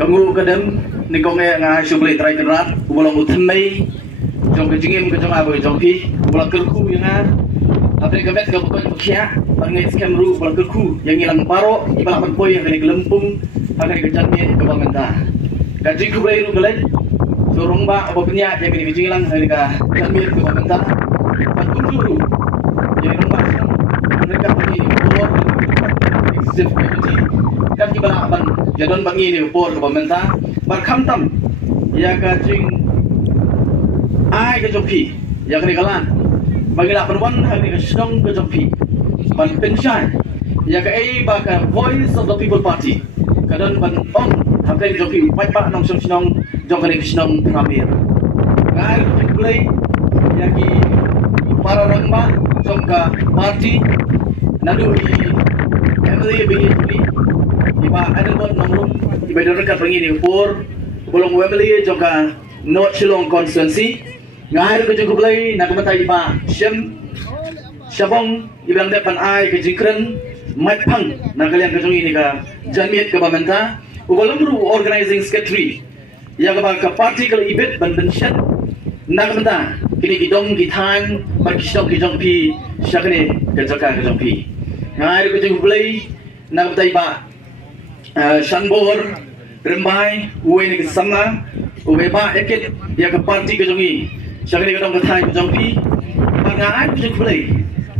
Kamu kadang ni kau ngai subli try kerat, ulang utan mai, jom kejingim kejong apa jom pi, ulang kerku yang apa yang kebet kau bukan kia, bangai scam ru ulang kerku yang hilang paro, ibalah penpoi yang kena gelempung, akan kejangan ke banganta. Kajing ku beri ru galai, sorong ba apa punya yang kena kejing hilang hari ka kejangan ke banganta. Bantu ru, yang rumah mereka pergi keluar, exit community. Kan kita akan jadon bangi ni upor ke pemerintah berkham tam ya kajing ai ke jopi ya kini kalan bagilah perwan hari ke sedang ke jopi ban pensyai ya ke ai baka voice of the people party kadon ban on hakai jopi pai pak nong senong jong kini senong terakhir ngai kulai ya ki para rangma jong ka party nadu di family bi iba ada buat nomor iba dekat pengi ni upor bolong family joka not Shillong constituency ngai ke juga belai nak mata iba syabong ibang depan ai ke jikren mat pang nak kalian ke ini ka jamiat ke bamenta ubolong ru organizing secretary ya ke party ke ibet ban pension nak mata kini gidong gitang bar kisong kijong pi syakne ke jaka ke jong pi ngai ke juga belai nak mata iba Shanbor, Rembai, Uwe ni kesama, Uwe ba ekit dia ke parti ke jongi, siapa ni kadang berthai ke jongpi, bangai ke jong play,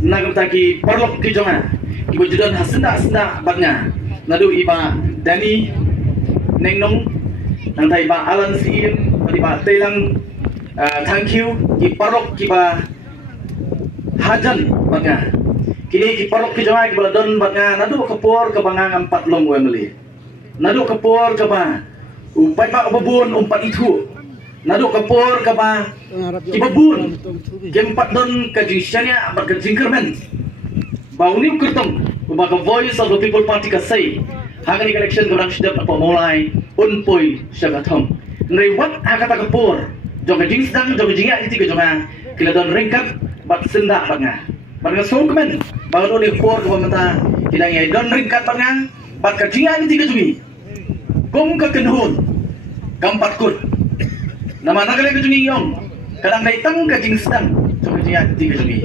nak bertaki perlok ke jonga, ibu judan hasenda bangai, nadu iba Dani, Nengnong, nanti iba Alan Sim, iba Telang, thank you, iparok iba Hajan bangai. Kini kiparok ke jongai ke don bangai, nadu kepor ke bangang 4 long wemeli. Nadu kapor ke ba upai pak babun umpat itu nadu kapor ke ba kibabun kempat don ke jingsyanya bar ke jingkermen bau ni kertong ubaga voice of the people party ka say hagani election kurang sedap apa mulai unpoi syagathom ngai wat agata kapor jong jing sedang jong jinga itu ke jonga kila don ringkat bat senda banga banga songkemen bau ni por ke mata kila ngai don ringkat banga bat ka jinga itu ke jongi kung kekenhun gampat kun nama nagale ke jungi yong kadang daitang ke jing sedang coba jing ati ke jungi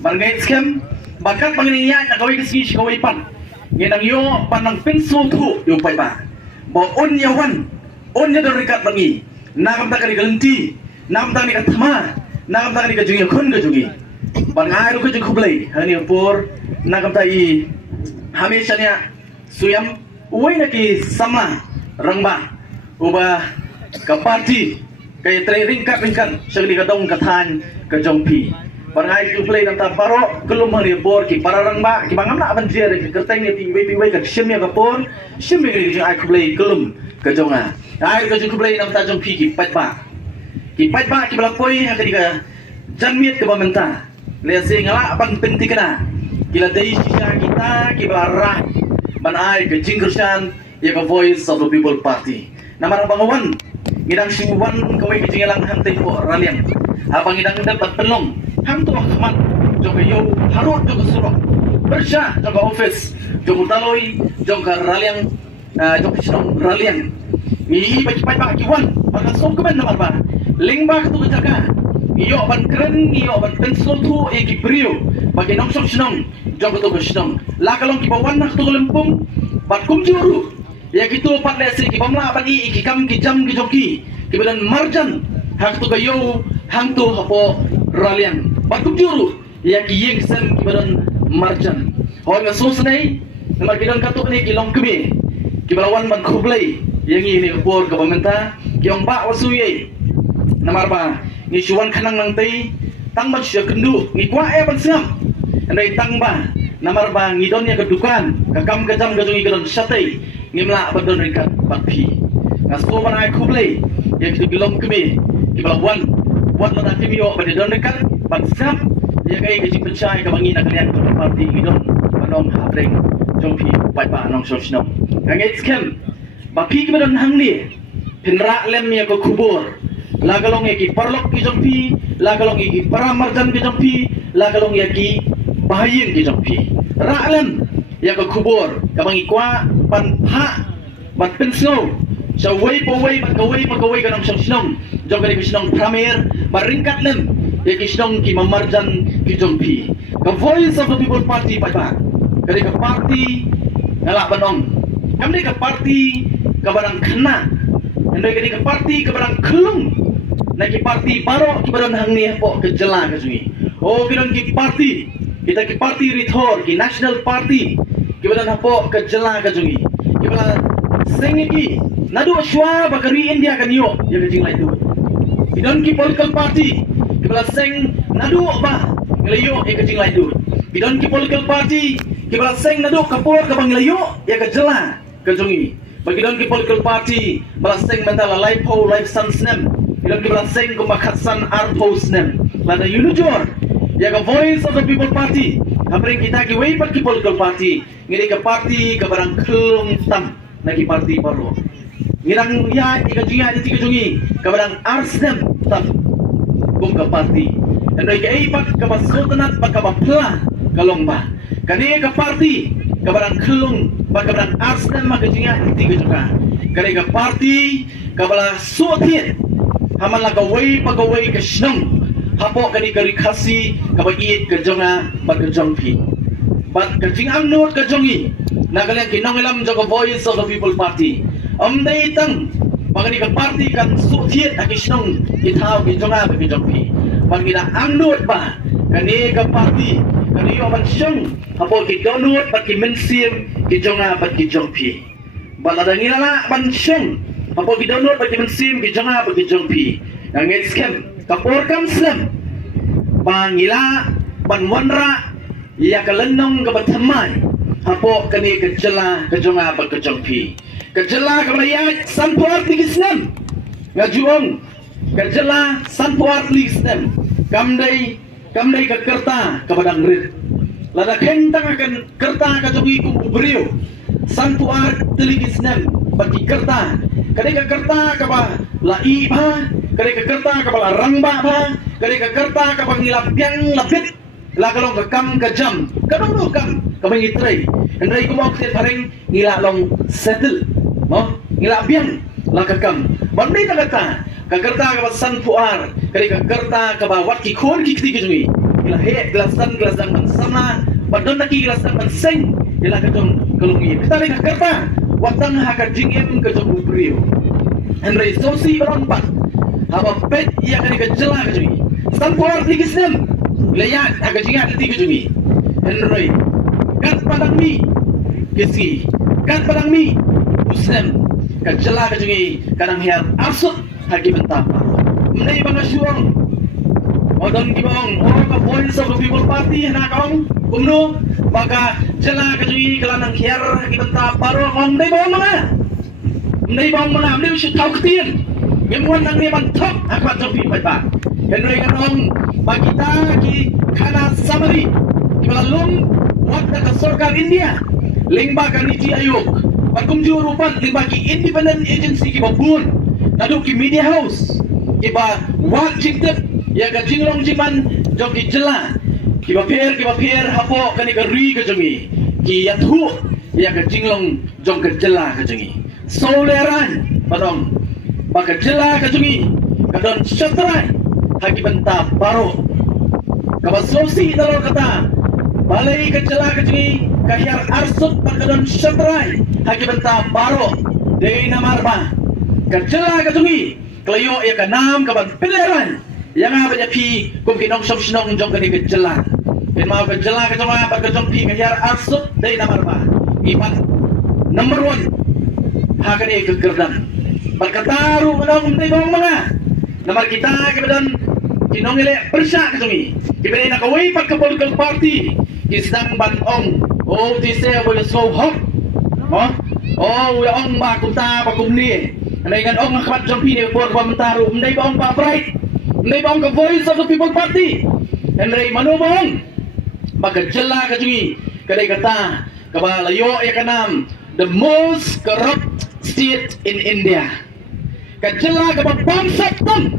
barngai scam bakat pangininya na kawai kisi kawai pan ngenang yo panang penso tu yo pai ba bo on yawan on ya dorikat bangi nakam ta kali galenti nam ta ni kathma nakam ta ni ke jungi kun ke jungi barngai ru ke jing khublai hani por nakam ta i hameshanya suyam uai naki sama rangba ubah ke parti kaya ringkat segini kadong katan ke jongpi barngai tu play nanta paro kelum hari bor ki para rangba ki bangam na banjir ke kerteng ni pi ka shimya ka por shimya ki ai ku play kelum ke jonga ai ke jong play nanta jongpi ki patba ki balakoi ha ka janmiat ke bamenta le sing ala ban penti kana kila dei sisa kita ki balarah ban ai ke jingkersan ya ke voice of the people party nama bangawan ngidang simuan kawai kejingelang hantai po ralian abang ngidang dapat pelong hang tu ahmat joko yo harut joko surok bersah joko office joko taloi joko ralian joko sinong ralian ni baca kiwan maka songkemen nama ba lingba tu jaga iyo ban keren iyo ban pensol tu eki brio bagi nongsong sinong joko tu sinong lakalong kibawan nak tu lempung bat kumjuru ya gitu pat lesi ki pamla bagi ki kam ki jam ki joki ki badan marjan hak tu kayo hang tu hapo ralian batuk juru ya ki yeng sem ki badan marjan ho nga susnai namar ki don katuk ni ki long kemi ki balawan ban khublai yang ini por ke pemerintah ki ong ba wasuye namar ba ni suwan khanang nang tei tang ba sya kendu ni kwa ban siam andai tang ba namar ba ngidon ya kedukan kakam kejam gajung ikon satai ngimla badon ringkat bakpi ngasko banai kublai yang itu gelom kemi kibalawan buat mata timio badon ringkat baksam ya kai gaji pencai ka bangi nak kalian ke parti ngidon manom habreng jompi pai pa nong sosno ngai scam bakpi ki badon hangni pinra lem ya ko kubur lagalong ya ki parlok ki jompi lagalong ya ki paramarjan ki jompi lagalong ya ki bahayin ki jompi ra lem ya ko kubur kabang ikwa pan ha ban penslo so way pagaway kanang sinong jong kani sinong premier maringkat lem ya sinong ki mamarjan ki jongpi ka Voice of the People Party pa kani ka party ngala banong kami ka party ka barang khana andai kani ka party ka barang khulung na ki party baro ki barang hangni po ke jela ka jungi o kinon ki party kita ki party rithor ki national party ki barang po ke jela ka jungi ki barang sengi nadu shwa bakari India kanyo ya kajing lai tu bidon ki political party kibala seng nadu ba ngelayo ya kajing lai tu bidon ki political party kibala seng nadu kapur ka banglayo ya kajela kajungi bagidon ki political party bala seng mentala life ho life sansnem bidon ki bala seng ko makhatsan artho snem lada yunujor ya ka Voice of the People Party kapring kita ki way ki political party ngiri ka party ka barang klung tam nagi party baru ngirang ya ikajungi ada tiga jungi kabarang arsnem tam kum ka party andai ka ipat ka basultanat pa ka bapla kalomba kani ka party kabarang khulung pa kabarang arsnem makajungi ada tiga juga kani ka party kabala suatin hamala ka way pagaway ka snong hapo kani ka rikasi ka bagiit ka jonga magkajongpi bat kajing ang noot ka jongi nagalang kinongilam jo ka Voice of the People Party amday tang pagani ka party kan suthiet akisnong itaw ki jonga ki jongpi pagina angnut ba kani ka party kani yo man syong hapo ki donut pat ki mensim ki jonga pat ki jongpi balada ngilala ban syong hapo ki donut pat ki mensim ki jonga pat ki jongpi ngit scam kapor kam slam pangila ban wanra ya kalenong ka batamay hapo kani ka jela ka jonga pat ka jongpi kejela kebayang sanpuat ligisnem ngajuong kejela sanpuat ligisnem kamdai ke kerta kepadang rit lada kentang akan kerta kajongi kum ubrio sanpuat ligisnem bagi kerta kani ke kerta kaba lai ba kani ke kerta kaba rangba ba kani ke kerta kaba ngilapyang lapit la kalong ke kam ke jam kadong kam kabangi tray andai kumok set pareng ngilalong settle ngila biang lakakam bandai kata kagerta ka san puar kali kagerta ka wat ki khon ki kiti jungi ila he glasan man sama badon naki glasan man seng ila ka jong kalungi kita kagerta watang haka jingem ka jong ubrio andai sosi rompat haba pet ia kali ka jela ka jungi san puar ligisnem layat haka jinga kiti jungi andai kat padang mi kisi kat padang mi Muslim kajela kajungi kadang hiar asut hagi mentapa mendai banga syuang odon gibong ka Voice of the People Party na kaong kumno baka jela kajungi kalanang hiar hagi mentapa paro mendai bong mana mendai usut tau ketien ngemuan nang ni mantok akbat jopi pa henry kanong bagita ki kana samari kibalalum wakta ka sarkar India lingba ka niti ayok pagkumju rupan bagi independent agency ki babun nadu ki media house iba wak jingtep ya ka jingrong jiman jong ki jela ki bapir hapo kani ka ri ka jongi ki yathu ya ka jinglong jong ka jela ka jongi soleran padong baka jela ka jongi kadon syatrai hagi benta baro kabasosi dalo kata balai ka jela ka jongi kahir arsut pakadon syatrai hagi benta baro day namarba kajela kajungi klayo ya kanam kaban peleran yang apa pi kum kinong som jong kani kajela pen mau kajela kajunga pat kajong pi kahir arsut day namarba ipat number 1 hakani kegerdam berkataru menong tibong mga namar kita kebedan kinong ile persya kajungi kibere nakaway pat ka political party kisang banong oh tise boleh slow hop oh ong ba kunta pa kumni andai kan ong akhbat jompi ni por ba mentaru andai ba ong pa bright andai ba ong ka Voice of the People Party andai mano ba ong magajela ka jungi kadai kata kabalayo ya kanam the most corrupt state in India kajela ka ba bangsa tam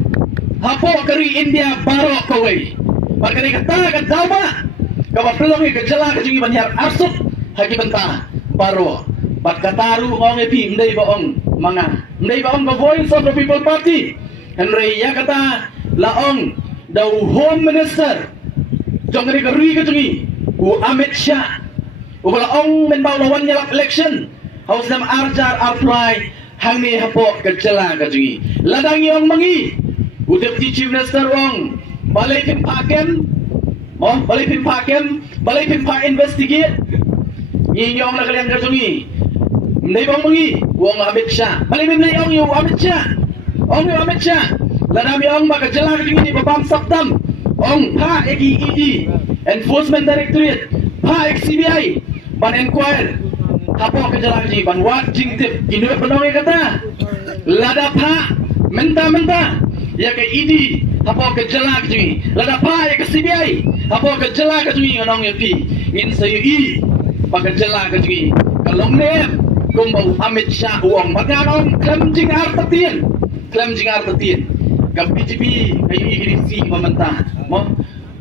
hapo kari India baro kawai kadai kata kadaba ka ba pelong kajela ka jungi banyar asuk hagi benta baro bat kataru ong epi ndai ba ong mga ndai ba ang Voice of the People Party Henry ya kata laong daw Home Minister jong ni karui ka jungi u Amit Shah u laong menbaw lawan niya election haus nam arjar apply hang ni hapo ka jala ka jungi ladang yung mangi u Deputy Chief Minister wong balay pimpakem balay pimpa investigate yung nakaliang ka jungi ndai bang mangi wong Amit Shah balay pimlay yung Amit Shah Amit Shah ladami ong makajala ka jungi babam saptam ong pa egi ED Enforcement Directorate pa ek CBI ban inquire hapo kajala ka jungi ban wat jingtip kinuwe penong kata lada pa menta ya ke ED hapo kajala ka jungi lada pa ya ke CBI hapo kajala ka jungi ngonong ya pi ngin sayu i pakajala ka jungi kalong nem kumbau Amit Shah uang maganong klem jing artatien ka BJP kayu i si pamanta mo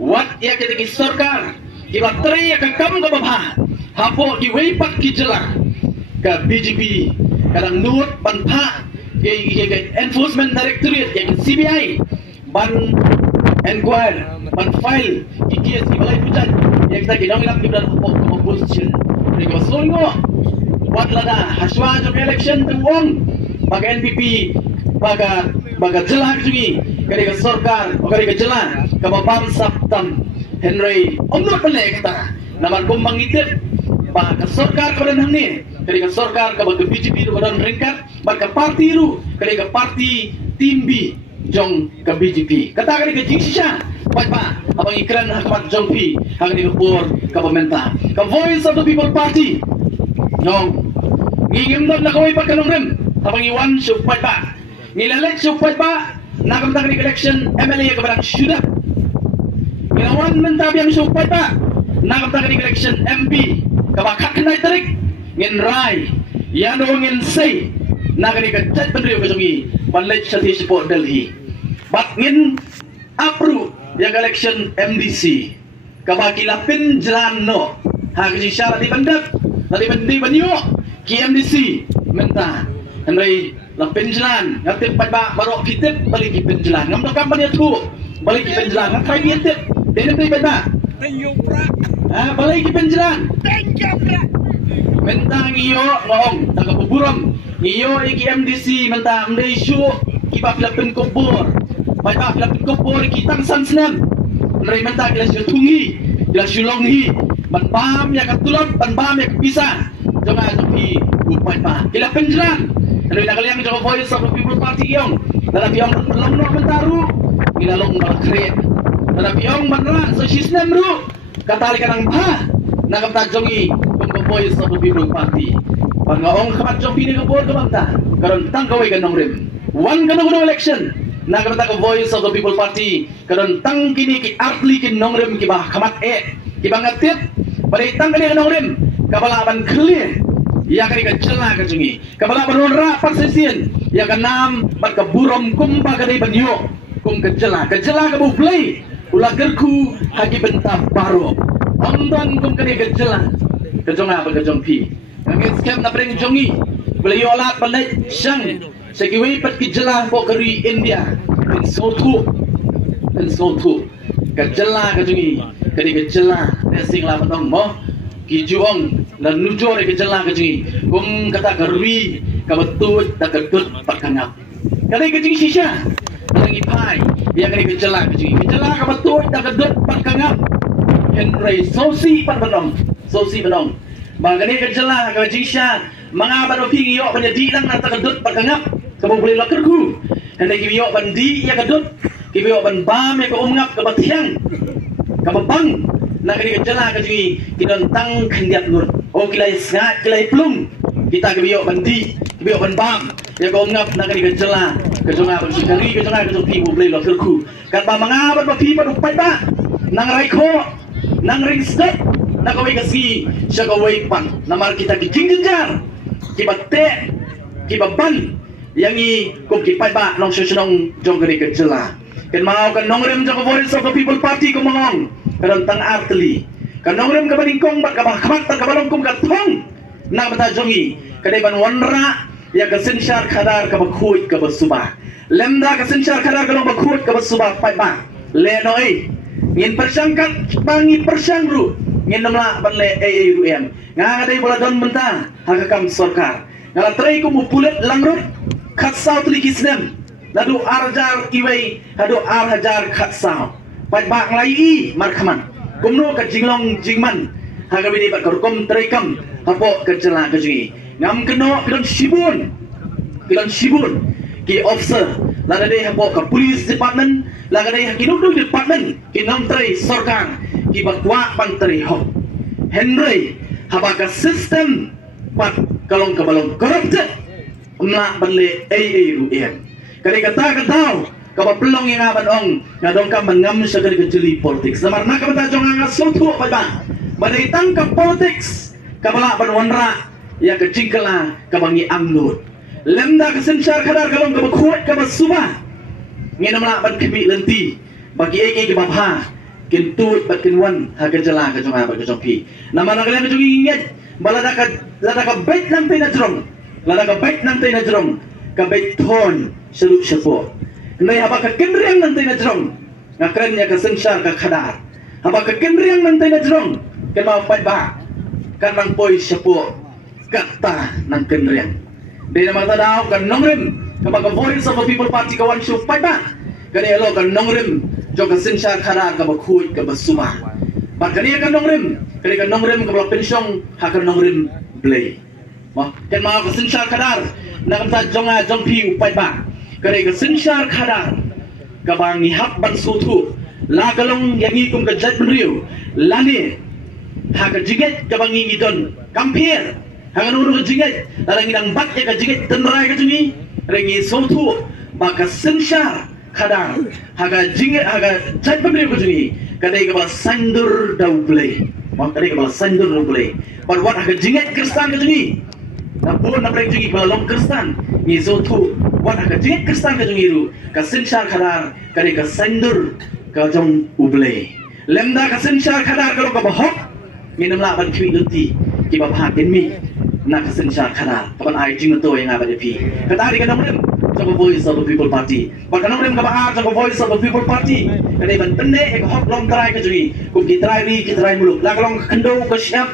wat ya ke teki sarkar kiba tre ya ka kam ka babha hapo ki weipat ki jala ka BJP kadang nut ban pa ke Enforcement Directorate ya CBI ban inquire ban file ki case ki balai pucat ya kita kinong ilap kita opposition ni ko songo wat lada haswa jong election tu wong baga NPP baga jela jungi kali ka sarkar o kali ka jela ka babam saptam Henry omno pele kita naman kung mangitip pa ka sarkar ko dan hangni kali ka sarkar ka baga BJP ko dan ringkat baga parti ru kali ka parti team B jong ka BJP kata kali ka jingsha pa abang ikran hakmat jong P hang ni por ka pamenta ka Voice of the People Party jong ngingim na kaway pagkanong rim abang iwan supay pa nilalit supay pa nakamtang ni election MLA ka barang syuda nilawan mentabi ang supay pa nakamtang ni election MP kabakat kanay tarik ngin rai yan o ngin say nakani ka chat bandriyo ka sungi panlit sa tisipot Delhi bat ngin approve yang election MDC kabakilapin jalan no hagisi syarat di bandak nanti bandi banyo ki MDC menta Henry lapin jalan ngatip pa barok kitip balik ki penjalan ngam dokam pa tu balik ki penjalan ngatay kitip dene pri benda tayo pra balik ki penjalan tayo pra menta ngiyo ngong tagapuburam ngiyo ki MDC menta mdai syu ki pa lapin kubur pa lapin kubur ki tangsan senam Henry menta kila syu tungi kila syu longhi ban pam ya katulot ban pam ya pisah jangan tapi upay pa kila penjalan Henry nakaliang jong Voice of the People Party yung tetapi yung belum no mentaru ilalong malakret tetapi yung manra so system ru katali kanang pa nakamta jongi kung Voice of the People Party pangaong kamat jong pini ko po kamanta karon tangkaway ganong rim one ganong election nakamta ko Voice of the People Party karon tang kini ki artli kin nong rim ki bah kamat kibangatip balik tang kini ganong rim kabalaban clear ya kani ka jela ka jungi kabala banora persisien ya kanam bat ka burom kumpa ka dai banyo kum ka jela ka buplay ulah gerku hagi bentah baro ondan kum ka ka jela ka jonga ba ka jong pi ngis kem na bring jongi boleh yolat balai sang segiwi pat ki jela po kari India in sotu ka jela ka jungi kani ka jela sing la patong mo ki juong lan nujo re kejela keji kum kata garui ka betut ta ketut pakangap kali keji sisa lagi pai dia kali kejela ka betut ta ketut pakangap Henry sosi benong bangani kejela ka sisa mga banopi yo penjadi lang na ta ketut pakangap kamu boleh lakerku hendak yo bandi ya ketut kiyo ban bam ya ko umngap ka batiang ka babang na kini kejela keji kidantang kendiat nur oh kilai sengat kilai plum kita kebiok bandi kebiok bambam ya kau ngap nak ni kejela kejonga bersikari kejonga kejopi boleh lo terku kan ba mangabat ba pi padupai ba nang raiko nang ringstep nak kau kasi siya kau pan namar kita kijingjar kibate kibaban yang i kum kipai ba nong sesenong jong kini kejela kan mau kan nong rem jong Voice of the People Party ko mangong kan tang artli kanong rem kabalingkong bat kabahamat bat kabalong kum katong na bata jongi kadai ban wanra ya kesensyar kadar ke bakhuit ke basubah lemda kesensyar kadar ke bakhuit ke basubah pai ba lenoi ngin persangkat bangi persangru ngin namla banle AAUM ngadai bola don benta hakakam sarkar ngala trai ku mupulet langrut khatsau tuli kisnem ladu arjar iwei hadu arhajar khatsau pai ba nglai markhaman kumno ka jinglong jingman hagabi bat korkom trai kam hapo kerjala kejui ngam keno kedon sibun ki officer laga dei hapo ka police department laga dei ki duk department ki nom trai sarkar ki bakwa pan trai ho henry haba ka system pat kalong ka balong corrupted umna banle AAUM kali kata ka pelong yang aban ong ngadong ka mangam sa kali kejeli politics namar na ka bata jong nga sotu pa ba badai tangkap politics kabala ban wanra ya kejingkala kabangi anglut lemda kesensyar kadar kalong ka bakhuat ka basuba nginamla ban kibi lenti bagi eke ke babha kintut bat kinwan ha kejala ka jonga ba ka jongpi nama na kala ka jongi inget balada ka bait nang tay na jrong lada ka bait nang tay na jrong ka bait thon selut sepo nai haba ka kendriang nang tay na jrong ngakren ya kesensyar ka kadar haba ka kendriang nang tay na jrong ken mau pai ba kan nang poi sepo kata nang kendriang di nama tadau kan nongrim kabaga voice of the people party kawan syu pai ba kani elo kan nongrim jo ka sensyar kadar ka bakhuit ka basuma bakani kan nongrim kani kan nongrim ka pensyong ha kan nongrim blay ma kan mau ka sensyar kadar na kamta jonga jongpi pai ba kani ka sensyar kadar ka bangi hak ban sutu la galong yangi kum ka jat riu lani ha ka jiget ka bangi ngidon kampir hangan uru ka jiget larang idang bat ya ka jiget tenrai ka jungi rengi sutu baka sensyar kadar haga jinget haga jat pemri ka jungi kadai ka ba sandur double ma kadai ka ba sandur double but what haga jinget kristan ka jungi na pun na prek jungi ba long kristan ni sutu what haga jinget kristan ka jungi ru ka sensyar kadar kadai ka sandur ka jong uble lemda ka sensyar kadar ka ba hok ni namla ban kwi luti ki ba pha ken mi na ka sensyar kadar kapan ai jing to yang aba de pi kata ri ka nomrem so voice of the people party ba ka nomrem ka ba so voice of the people party kadai ban tenne ek hok long trai ka jui kum ki trai ri ki trai muluk la ka long khando ka syap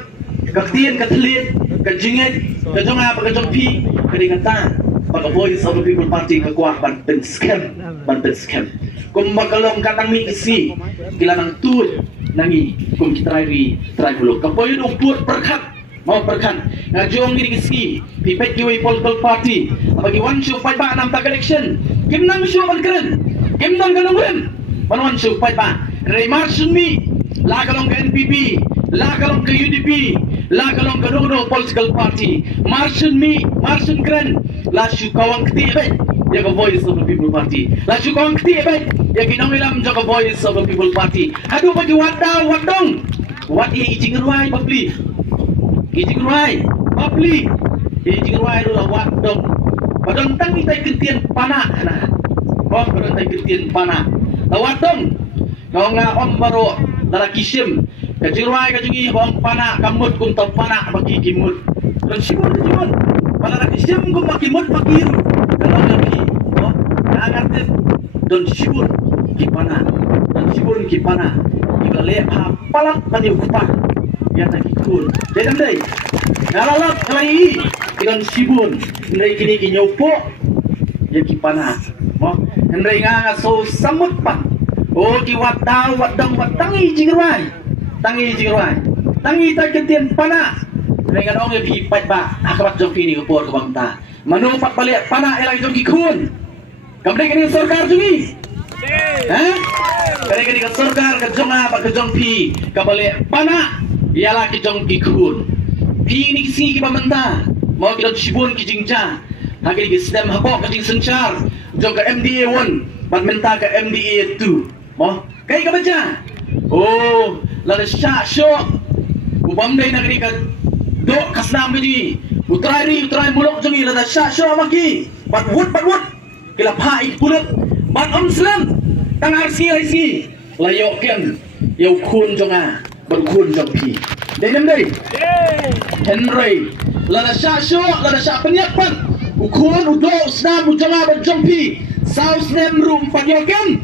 ka tien ka thliet ka jinget ka jong aba ka jong pi kadai kata ba ka voice of the people party ka kwa ban pen scam kum makalong katang mi isi kilanang tut nangi kum ki trai ri trai muluk ka poyun uput perkhat mau perkan ngajong gini kisi pipet kiwi political party bagi wan syu pai ba nam tak election kim nam syu ban keren kim nam kan ngem ban wan syu pai ba remar sunmi la kalong ke NPP la kalong ke UDP la kalong ke no political party marsun keren la syu kawang kti be ya ka voice of the people party la syu kawang kti be ya kinong ilam jo ka voice of the people party aduh bagi wadong wat ijing ruai babli ijing ruai babli ijing ruai lu lawat dong padang tang itai kentian pana na kong padang tai kentian pana lawat dong kau nga om baro dara kisim kajing ruai kajing hong pana kamut kum tau pana bagi kimut dan simut pada kisim kum makimut makiru kalau lagi oh ngartin don simut kipana dan simut kipana kita lihat palak pani upah ya tak ikut jadi ndai ngalalap kalai ikan sibun ndai kini kinyopo ya kipana mo ndai nga so samut pa o ki wadang ijing ruai tangi ta kentien pana ndai nga dong bi pat ba akabat jong kini ko por ko bangta manupat balik pana elang jong kikun kamdai kini sarkar jungi kini ka sarkar ka jonga ba ka jong pi kabalik pana ialah kijong kikun pi ni kisi ki pamenta mau kita sibun ki jingja hagi ki sistem hapok ki sensyar jong ka MDA 1 bat menta ka MDA 2 mo kai ka baca oh la sha sho ubam dai nagri ka do kasnam ni utrai mulok jongi la sha sho maki bat wut kila pai pulut bat omslam tang RC layok ken yau kun jonga berkun jampi. Dengan dari Henry, lada syasyo, lada syak penyapan, ukun udo snam ujanga berjompi saus nem rum pagyokem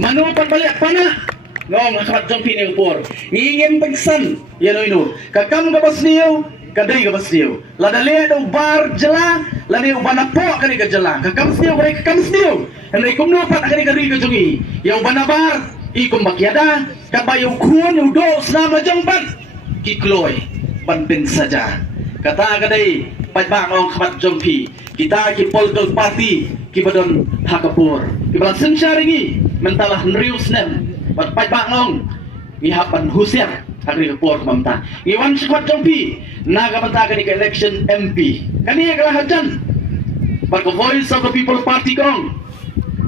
manu balik pana ngong kapat jompi ni upor ngingin pengsan yano ino kakam gabas niyo kadai gabas niyo ladale do bar jela lani ubanapo kani ka jela kakam niyo henry kumno pat kani ka ri ka jungi yang banabar ikum bakyada kabayo kun udo snam jompan kikloy banpin saja kata kadai pajbang ong kapat jompi kita ki political party ki badon hakapur ki balan sensyaringi mentalah nrius nem bat pajbang ong ngihapan husiak agri kapur mamta iwan squad jompi naga mata kani ke election MP kani kalah hajan bat ko voice of the people party kong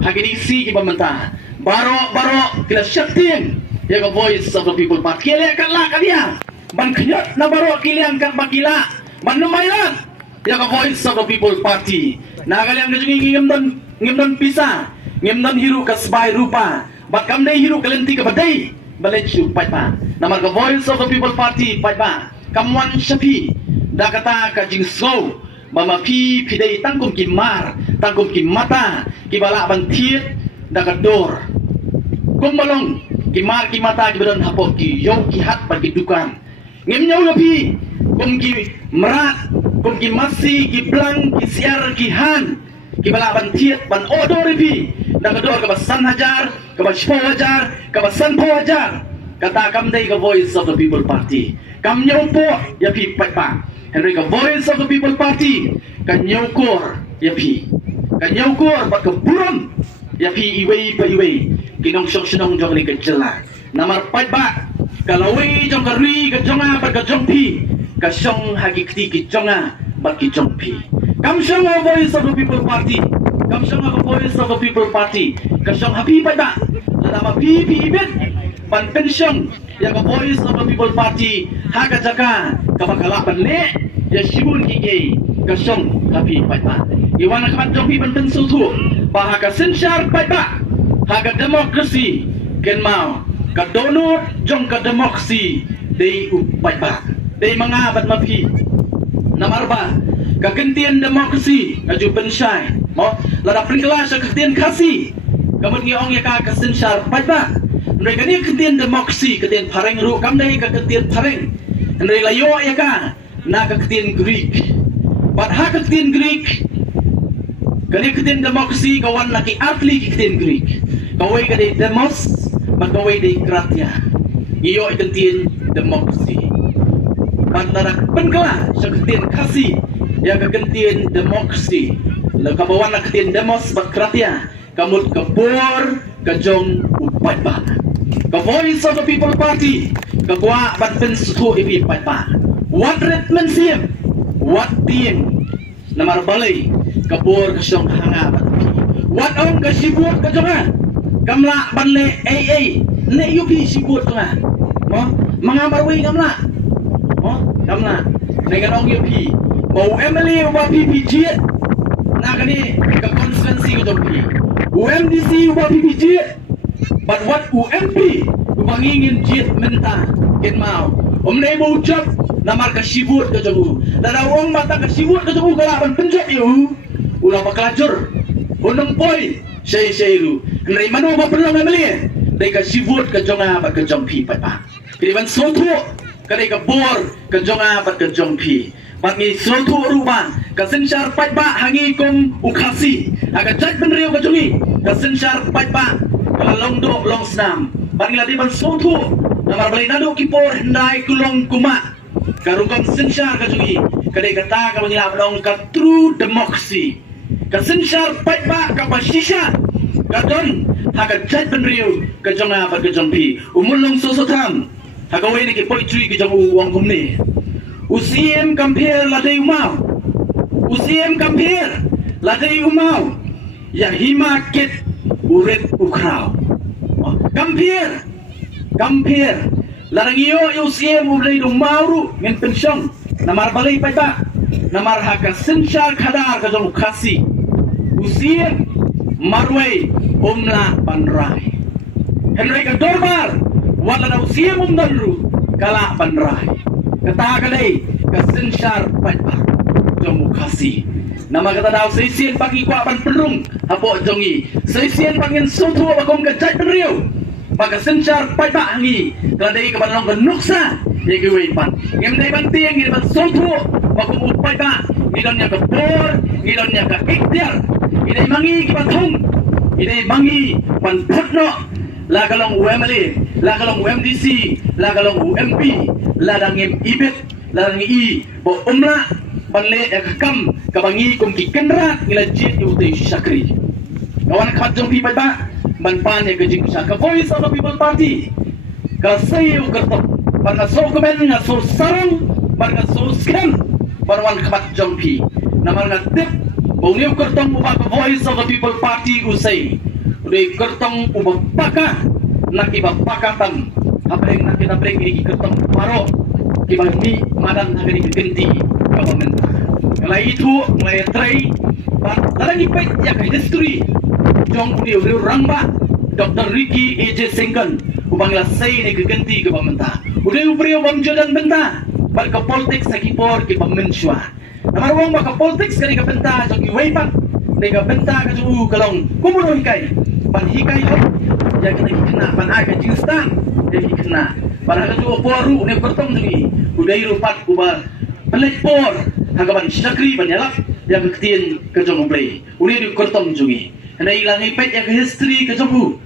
hagini si ki pamanta baro kila syaktin ya ko voice of the people party kile kanlah kania ban knyot na baro kiliang kan bakila ban lumayan ya ka voice of the people party nagaliam na jungi ngimdan pisa ngimdan hiru kasbay rupa bat kam dai hiru kalenti ka badai balechu pajba namar ka voice of the people party pajba kamwan shapi da kata ka jingso mama pi pidai tangkum kimar tangkum kimata kibala ban thiet da ka dor kumbalong kimar kimata kibadan hapot ki yo ki hat pa ki dukan ngim nyau pi kum ki merat kum ki masi ki blang ki siar ki han ki bala ban tiet ban odor pi da dor ka basan hajar ka baspo hajar ka basan po hajar kata kam dai ka voice of the people party kam nyau po ya pi pa henry ka voice of the people party ka nyau kor ya pi ka nyau kor ba ka buram ya pi iwei pa iwei kinong syong jong ni ka jela namar pa kalawai jong kari ka jonga ba ka jongpi ka syong hagikti ki jonga ba ki jongpi kam syong a voice of the people party kam syong a voice of the people party ka syong happy pa ba nama pi ibet ban pensyong ya ka voice of the people party ha ka jaka ka bakalapan le ya shibun ki ge ka syong happy pa ba iwana ka jongpi ban pensu tu ba ka sensyar pa ba ha ka demokrasi ken mau ka donor jong ka demokrasi day upay ba day mga bat mapi namarba ka kentian demokrasi aju pensyai mo lada prikla sa kentian kasi kamut ngiong ya ka kasensyar pay ba mereka ni kentian demokrasi kentian pareng ru kam day ka kentian pareng ndai layo ya ka na ka kentian Greek bat ha ka kentian Greek kani kentian demokrasi kawan laki atli kentian Greek kawai ka day demos magaway day kratya iyo ikantin demokrasi panlarak penkala sa kantin kasi ya kakantin demokrasi kabawan na kantin demos bat kratya kamut kapur kajong upay pa ka voice of the people party kakwa bat pensuto ipi pay pa what treatment siyem what team namarbalay kapur kasyong hanga bat what ang kasibot kajonga kamla banle ne yupi sibut nga mo mga marwi kamla mo kamla ne ganong yupi mo Emily wa PPG na kani ka constituency ko pi UMDC wa PPG but what UMP umangingin jit menta ken mau omne mo ucap na marka sibut ka jago darawong mata ka sibut ka jago kalaban penjok yu ulah baklajur unong poy Shay-shayru Nai manu ba perlu ngamili Dai ka sibut ka jonga bat ka jongpi pat pa Kiriban sotu Kadai ka bor ka jonga bat ka jongpi Bat ngi sotu ruba Ka sensyar pat pa hangi kum ukasi Aga jat benriyo ka jongi Ka sensyar pat pa Kala long do long snam Bat ngi ladiban sotu Namar balay nado kipor Hendai kulong kuma Karungkang sensyar ka jongi Kadai kata ka mangilap long ka true democracy kasensyar pat ba kapasisya kadon haga jat benriu ka jonga ba ka jongpi umulong sosotam haga way ni ki poetry ki jong uwang kumni usiem compare la day umau usiem compare la day umau ya himaket uret ukraw compare larang iyo usiem ulay umau ngin pensyong namar balay pat ba namar haga sensyar kadar ka jong kasi usiem marway umla panray Henry ka dorbar wala na usiem umdalru kala panray kata kalay kasensyar patpa demokrasi. Nama kata daw seisien pagi kwa ban perung hapo jongi. Seisien pangin sotu bakong kajat penriu. Maka sencar pai ba hangi kadai ka banong nuksa ye ki wei pan. Ngem dai ban tiang ni ban sotu bakong upai ba ngidon nya ka bor, ngidon nya ka ikhtiar. Idai mangi ki bathong. Idai mangi ban photno la kalong UMLA, la kalong UMDC, la kalong UMP, la dangim ibet, la dangim I bo umra panle kam kabangi kum ki kenra ngila jit yu te syakri kawan khat jong pi pai ba ban pan ye gajing sa ka voice of the people party ka sayu kerto ban ka so komen nga so sarang ban ka so scam ban wan khat jong pi namar nga tip bo niu kertong uba ka voice of the people party usai udai kertong uba paka nak iba paka tam apreng nak kita apreng ki kertong paro ki ba mi madan hagani genti government. Kalau itu mulai try, lagi baik ya ke history. Jong dia rangba Dr. Ricky AJ Sengkan, ubanglah saya ni keganti ke pemerintah. Udah ubrio bangjodan benta, bal ke politik sakipor ke pemensua. Namar wong bak ke politik sekali ke benta, jong iwaipak, nega benta ke juu kalong kumulo hikai, ban hikai lo, ya kita kena ban aga jingstan, jadi kena. Ban aga juu poru ne bertong jungi, udah irupat ubah pelik por. Hagaban syakri banyalak yang ketien ke jong play uni di kortom jungi hena ilang ipet yang ke history ke jong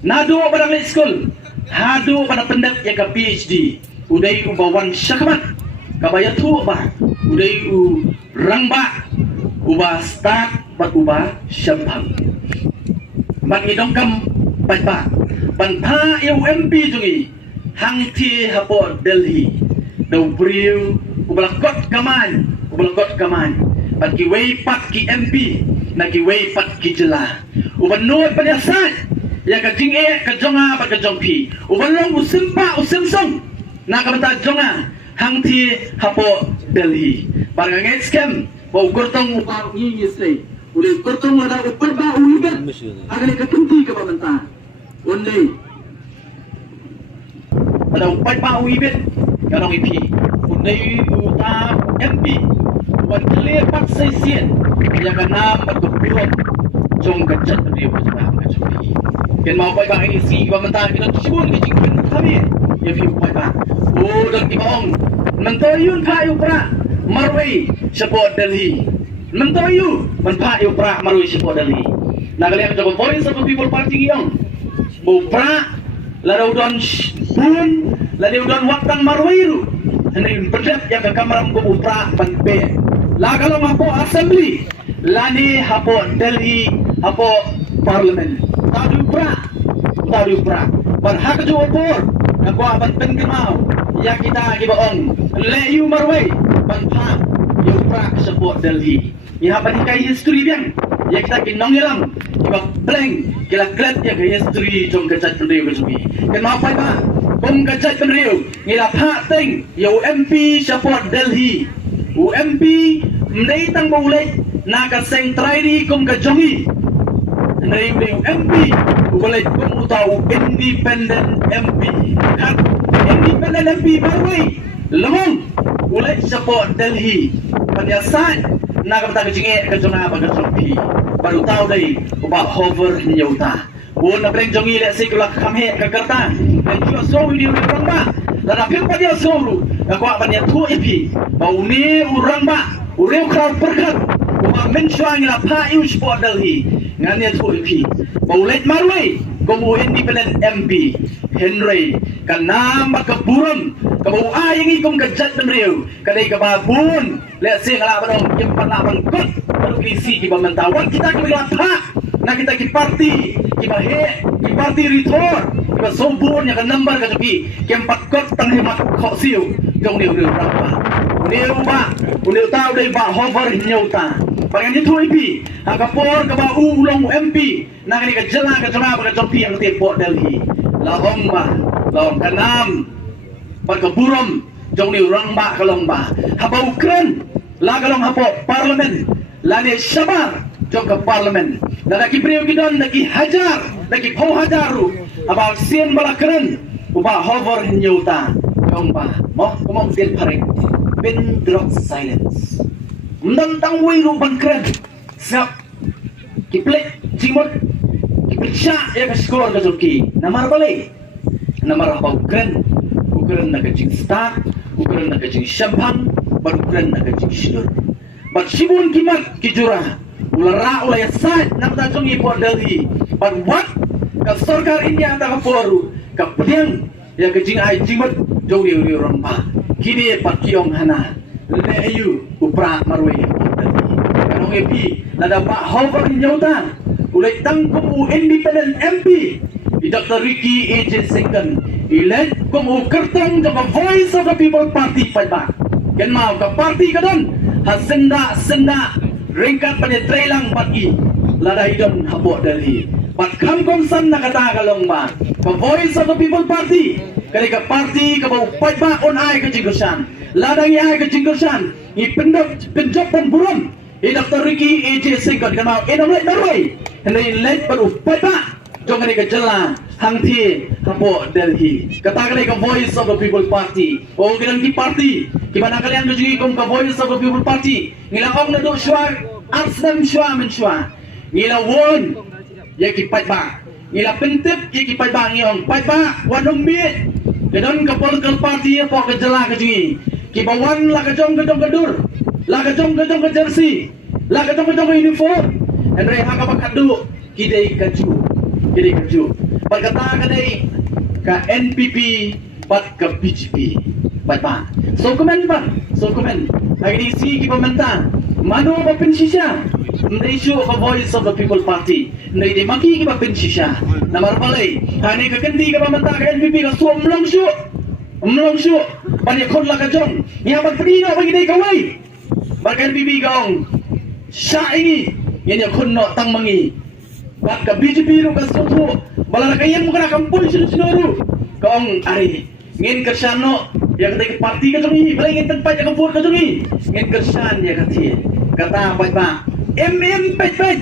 nado pada late school hado pada pendat yang ke PhD udai ubawan syakmat kabaya tu ba udai u rangba uba start bat uba syampang ban idong kam patpa ban tha UMP jungi hang ti hapo Delhi do briu ubalakot kaman bagi wei pat ki MP nagi wei pat ki jela ubanoi panyasat ya ka jing ka jonga ba ka jongpi ubalong usimpa usimsong na ka bata jonga hangti hapo Delhi barang scam bau gortong upau ngi yesai ule gortong ada upal ba uibat agale ka tunti ka banta only ada upal ba uibat ka nong ipi Unai uta MP wan clear pat seisien yang kena berkeburuan jong kejat dia berjumpa kejati ken mau pai bang ini si pemerintah kita sebut ke jingpen kami ya fi pai bang oh dan tibong mentoyun kayu pra marwai support Delhi mentoyu menpa yu pra marwai support Delhi nak lihat coba voice of the people party yang bu pra la udon bun la udon waktang marwai ru hendak berdat yang ke kamar ko upra panpe la kalau hapo assembly lani hapo Delhi hapo parliament tadu pra bar hak jo opor ko aban pen kemau ya kita gibaong le yu marway ban pa yu pra support Delhi ya ban kai history biang ya kita kinong ilang giba blank kila klat ya history jong kecat pendeu besumi ken mau pai ba Bung kajat penriu ngila pak ting UMP support Delhi UMP mdei tang boleh naga seng trairi kum kajongi mdei UMP boleh kum utau independent MP kan independent MP barwai lemong boleh support Delhi panyasat naga bata kajinge kajonga ba kajongi baru tahu dai ubah hover nyauta Buon na breng jongi le sikla kamhe kakarta dan juga so video orang ba la na pil padia solu ka kwa panya tu ipi bauni urang ba ureu kra perkat uma mensuang la pa yu sport Delhi ngania tu ipi baulet marwai komu independent MP Henry kanam keburum kebau ayang ikum kejat penriu kadai kebabun le sing la badong kimpat la bangkot baru kisi ki bamantawan kita ki pa na kita ki party ki party retor ki sombun yang number ka joki kempat kot tang hemat kho siu jong niu berapa niu ba niu tau dei ba hover nyauta Paling itu ipi, agapor ke bau ulong MP, nak ni ke jela ke jela ke jopi yang tepok Delhi, lahong ba, lahong kanam, berkeburum, jong ni orang ba kalong ba, habau keren, lah kalong hapo parlimen, lah ni syabar, jong ke parlimen, dah lagi priu kidon, lagi hajar, lagi pau hajaru, habau sien bala keren, ubah hover nyuta, jong ba, moh kumong sien pareng, pin drop silence. Mendang wei rupan keren. Siap. Kiplet cimut. Kiplet ya ke skor ke joki. Namar balik. Namar apa keren. Ukuran nak kecing start. Ukuran nak kecing champagne. Baru ukuran nak kecing syur. Bat sibun kimat kijurah. Ulara ulaya sait nak tajung impor dari. Bat wat. Ka sarkar India tak poru. Ka pediang ya kecing ai cimut. Jauh dia orang pa. Kini pat kiong hana. Leyu upra marwe kanong EP nada Pak Howard Nyautan ulay tangkum u independent MP Dr. Ricky A.J. Sington elect kum u kertong jaka Voice of the People Party pa ken mau ka party kadon hasenda ringkat penetrelang pagi lada hidon habok dari pat kamkom san nakata kalong ba ka Voice of the People Party kali ka party ka bau pa on ai ka jingkusan ladang ia ke jingkusan i penjop pemburum i Dr. Ricky A.J. Sington kan mau inomlet darway hendak let baru pada jangan ke jela hangti hapo Delhi kata kali ke Voice of the People Party oh kilang di party gimana kalian tujuh kom ke Voice of the People Party ngilakong na do syua arsam syua men syua ngila won ya kipat ba ngila pentip ya kipat ba ngiyong pat ba wanong bit kedon ke political party apa ke jela ke jungi kibawan la kajong kedur la kajong ke jersey la kajong ke uniform andre haka bakadu kidai kaju berkata kadai ka NPP pat ke BJP pat so komen hari ini si pemerintah manu apa pensisya ndai show ka Voice of the People Party ndai de maki ka pensisya namar palai hani ka kendi ka pemerintah ka NPP ka so mlong syu banyak kon la kajong nya bat pedi no bagi dai kawai bakan bibi gong sya ini nya kon no tang mangi bat ka BJP ru ka sotu balala kayan mo kana kampul sinuru gong ari ngin kersano yang dai parti ka jongi balai ngin tempat ka vote ka jongi ngin kersan ya kati kata pa pet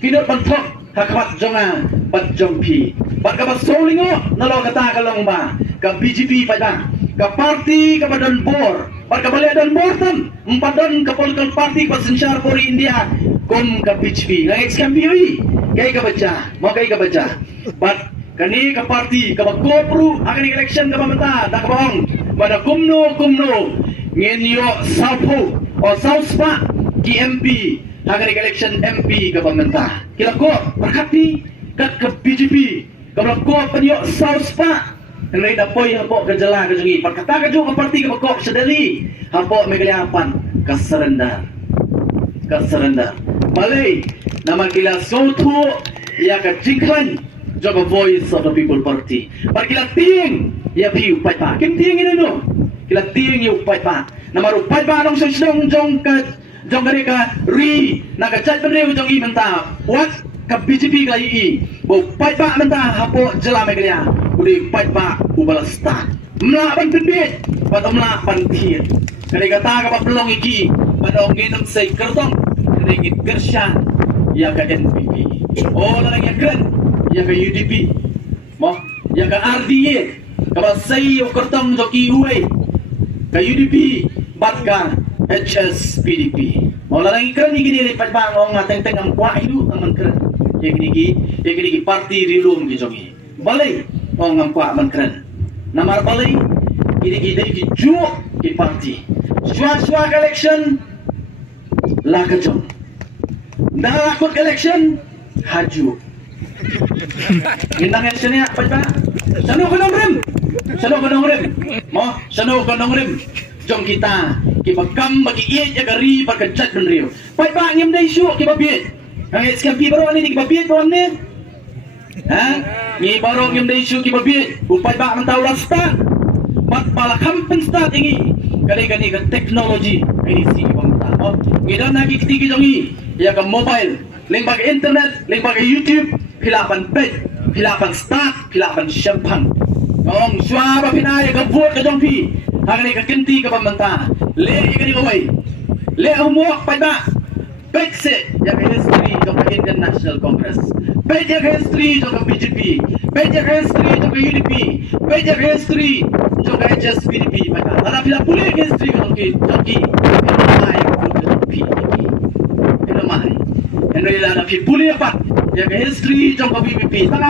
kinot pantok hakabat jonga bat jompi bat ka basolingo nalo kata kalong ba ka BJP pada ka parti ka badan bor par ka bali dan bor tam empadon ka political party ka sensyar for India kom ka BJP ngai SKMPI kai ka baca mau kai ka baca bat kani ka parti ka bagopru akan election ka pamata dak bong pada kumno ngenyo sapo o sauspa KMP akan election MP ka pamata kila ko berkati ka BJP ka ko panyo sauspa hendak dapoi hapo kejala kejungi perkata keju ke parti ke pokok sedeli hapo megaliapan keserendar balai nama kila sotu ya ke jingklan jaga Voice of the People Party par kila tiing ya pi upai pa kim tiing ini no kila tiing ya upai pa nama upai pa nong sedong jong ka ri naga chat bendeu jong i menta what ka BJP ka i bo upai pa menta hapo jela megalia uli pat pa ubalasta mla ban pinbit patom la pantiet kali kata ka pelong iki padong ginam say kertong ringit kersya ya ka NPP oh la ya kren ya ka UDP mo ya ka RDA ka say kertong joki uwe ka UDP bat ka HSPDP mo la lagi kren iki ni pat pa ngong teng ang kwa hidu ang kren ya gini parti rilum gi jogi balai oh ngampak man keren namar balai gini ju di parti suak election la kajong dah akut election haju indang election ya apa sano kanong rem mo sano kanong rem jong kita kibagam bagi iya jagari pagkajat benriyo pai ba ngem dai su kibabiet ang SKMP baru ani kibabiet baru ni ha ni baru ngem dai su kibabiet upai ba man tahu rasta mat pala kampen start ingi kani ka teknologi ini si pamta oh ngidan lagi kitigi jongi ya ka mobile link bagi internet link bagi YouTube hilapan pet hilapan start hilapan champagne ngong suara pinaya ka vote ka jongpi hangani ka kenti ka pamta le ikani ka way le umuak pa ba Pekse yang history jong Indian National Congress, pejak history jong BJP, pejak history jong UDP, pejak history jong HSPDP. Maka, ada pula history jong ki, phi puli apa ya ke history jong ka VPP tang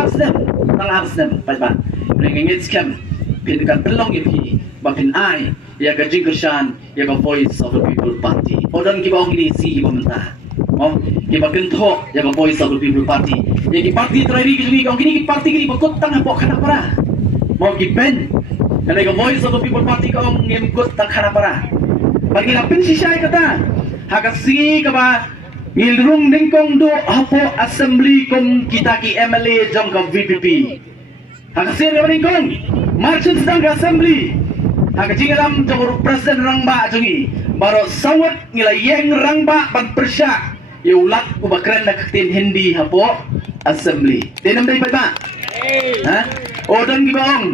asnem pai ba ring ngit scam pin kan pelong ye phi ba pin ai ya ka jingkershan ya ka voice of the people party odon ki ba ong ni si ba mentah oh ki ba kentho ya ka voice of the people party ya ki party trari ki juni ong ki party ki ba kot tang apa khana para mau ki pen kana ka voice of the people party ka ong ngem kot tang khana para bagi na pin si syai kata hakasi ka ba ngilrung ningkong do hapo assembly kom kita ki MLA jong ka VPP hakasi ka ningkong marching sedang ka assembly hakajingalam jong presiden rangba jongi baro sawat ngilai yeng rangba ban persya yulat ubakran na katin hindi hapo assembly tenam dai pa ha odon ki bang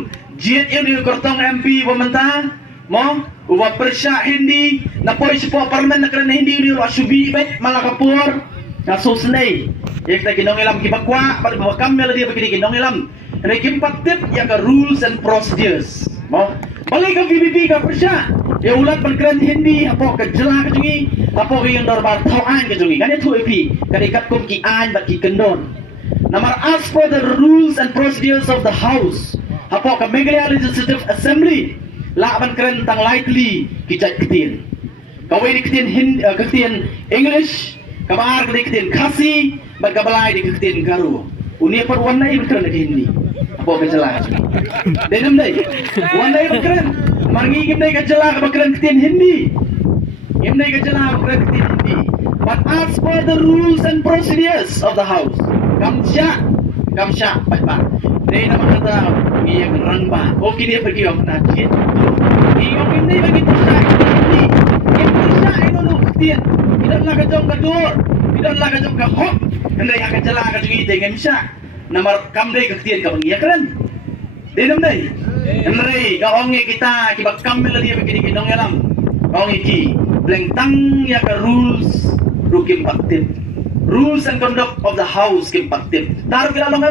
jiet ini kortong MP pementa mo uba persya hindi na poi sipo parlemen na kran hindi ni asubi bet malakapur na susnay ek ta kinong ilam kibakwa pag bakam mela dia begini kinong ilam re kimpat tip ya ka rules and procedures mo balik ka VPP ka persya ya ulat ban kran hindi apo ka jela ka jungi apo ka yung darbar tauan ka jungi kanya tu epi kadikat kum ki an bat ki kendon namar as for the rules and procedures of the house apo ka Meghalaya Legislative Assembly laban keren tang lightly kijat ketin kawai di ketin English kabar di ketin Khasi bagabalai di ketin Garu uni per warnai berkeren di Hindi apa kejelah denam dai warnai berkeren margi gim dai kejelah berkeren ketin Hindi gim dai kejelah berkeren ketin Hindi but as per the rules and procedures of the house kamsya pak dai nama kata ngiyang rangba o kini pergi om nakit ngiyong hindi bagi tersa ini tersa ino lu ketin tidak lah kajong kadur tidak lah kajong kahok hendai akan celah kajong ite ngemsya namar kamdai ketin ka pengiya keren denam dai hendai ka onge kita kibak kamel dia begini kinong yalam onge ki blengtang ya ka rules rukim paktit rules and conduct of the house kim paktit tar kilalong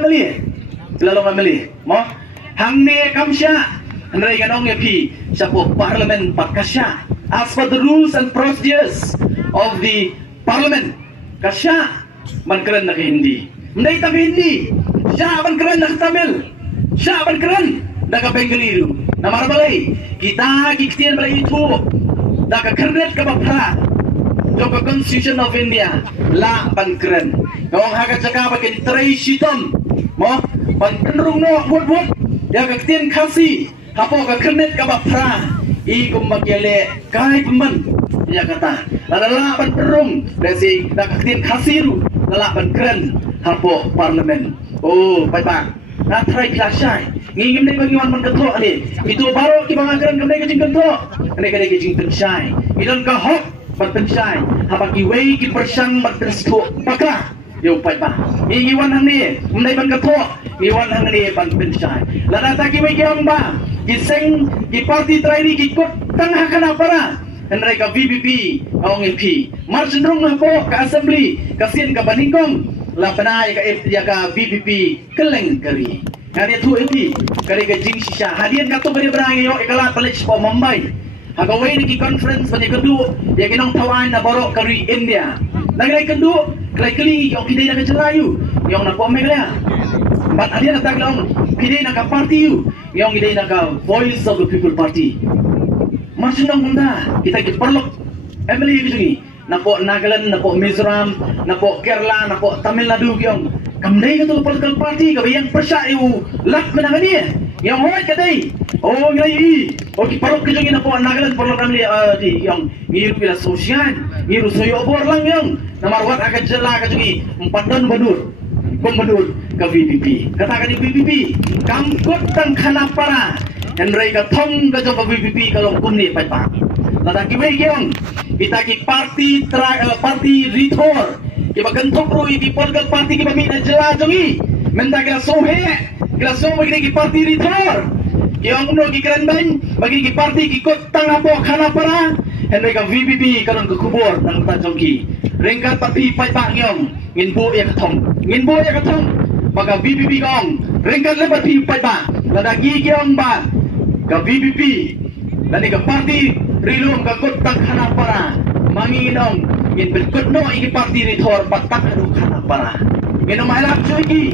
family mo hangne kamsya hendai kanong epi sapo parliament pakasya as for the rules and procedures of the parliament kasya man keren na hindi hendai ta hindi sya man keren na Tamil sya man keren na ka Bengali na marbalay kita kiktian balay itu na ka kernet ka bapra jo ka Constitution of India la ban keren kawang hakat saka bakin tray shitom mo ban kenrung no wot ya ka ktian Khasi hapo ka kernet ka bapra i kum magyale kai pemban ya kata lala ban perung desi da ka ktian Khasi ru lala ban keren hapo parlemen oh pai pa na try klasai ngingim dai bagi wan man keto ani itu baru ki bangakran kamdai ka jing keto ani ka dai jing pensai idon ka hok ban pensai hapa ki wei ki persang ban pensto paka yo pai pa ngiwan hang ni mendai ban keto ngiwan hang ni ban pensai lada ta ki wei ki ang ba ki seng ki party try ni ki kot tengah kana para hendai ka VPP ong MP marchendrong na po ka assembly kasien ka baningkong lapana ya ka VPP keleng kari kari tu MP kari ka jing sisa hadian ka to beri berang yo ikala college po Mumbai hagawai ni ki conference bani kedu ya kinong tawan na borok kari India nagray kedu klay kali yo kidai na kacelayu yung na po Meghalaya bat hadian na taglong kidai na ka party yu yung kidai na ka voice of the people party marchendong bunda kita ki perlok MLA gitu ni napo Nagaland, napo Mizoram, napo Kerala, napo Tamil Nadu kyong kamdai ka to political party ka yang persya yu lak menang ni yang hoy kadai oh ngai o ki parok kyong napo Nagaland parok kami di yang ngiru pila sosial ngiru soyo bor lang yang namarwat akan jela ka jungi empatan badur kombadur ka VPP katakan di VPP kamkot tang khanapara hendrai ka thong ka jong ka VPP kalau kumni pai pa lada ki wei kyong kita ki party rithor ki bagantok ro di political party ki bami na jela jongi menta kila sohe bagi ki party rithor ki ongno ki keren ban bagi ki party ki kot tang apo khana para hendai ka VPP kalon ke kubur nang ta jongki rengkat party pai pa ngyong nginbo ya kathong maka VPP kong rengkat le party pai pa lada gi kyong ba ka VPP dan ka party rilum ka kot tang khana para manginong ngin berikut no iki parti ni thor patak adu khana para ngin mailap cuy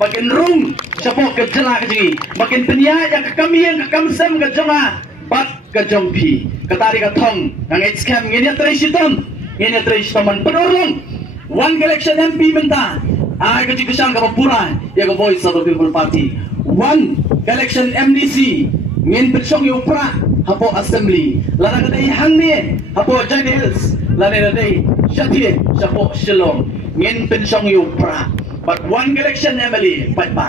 bagian rung sapok ke jela ke jigi bagian penyaja ke kami yang ke kamsem ke jonga bat ke jongpi ketari ke thong nang scam ngin ya tresitam ngin ya tresitam penolong one election MP menta ai ke jikisang ke Papura ya ke Voice of the People Party one election MDC ngin pensong yu pra hapo assembly lana kadai hangni hapo Jaini Hills lana kadai syati sapo Shillong ngin pensong yu pra but one election MLA pat pa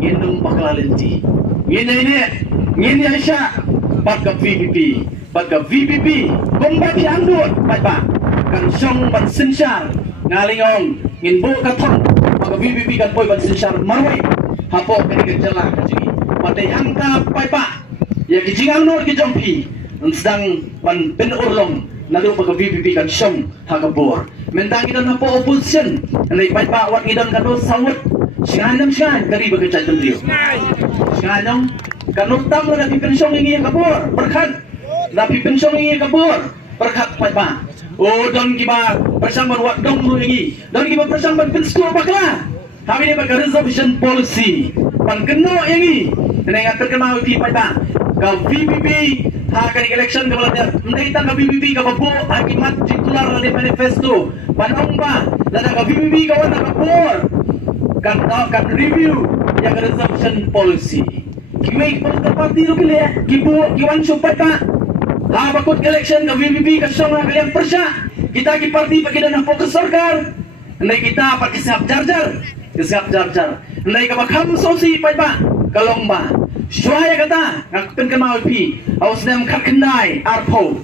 ngin nung paklalenti ngin ya sya pat ka VPP bomba piangdut pat pa kan song ban sinsyar ngalingong ngin bu ka thong ka VPP kan boy ban sinsyar marwai hapo ke jela ka jigi patai hangta pai pa ya kijingang nur ki jongpi sedang pan pen urlong nadu pa VPP kan syong hakabor mentang idon hapo opposition nai pai pa wat idon kan sawut singanam dari bekerja tendrio singanam kan utam la di pensyong ingi kabor berkat tapi pensyong ingi kabor berkat pai pa oh don kiba persamban wat dong lu ingi don kiba persamban penskul bakla kami ni bagi reservation policy pan keno ingi nengat terkenal di pai pa ka VPP ha kani election ka balader ndai ta ka VPP ka babu akimat titular di manifesto panong ba lada ka VPP ka wana ka por kan review ya ka reservation policy kiwai ka party ro kile kiwan supat ka ha bakut election ka VPP ka song kalian persya kita ki party pa kita na fokus sarkar ndai kita pa kisap jarjar ndai ka bakham sosi pai pa kalongba Suaya kata ngakpen kenal pi awas nem kat kendai arpo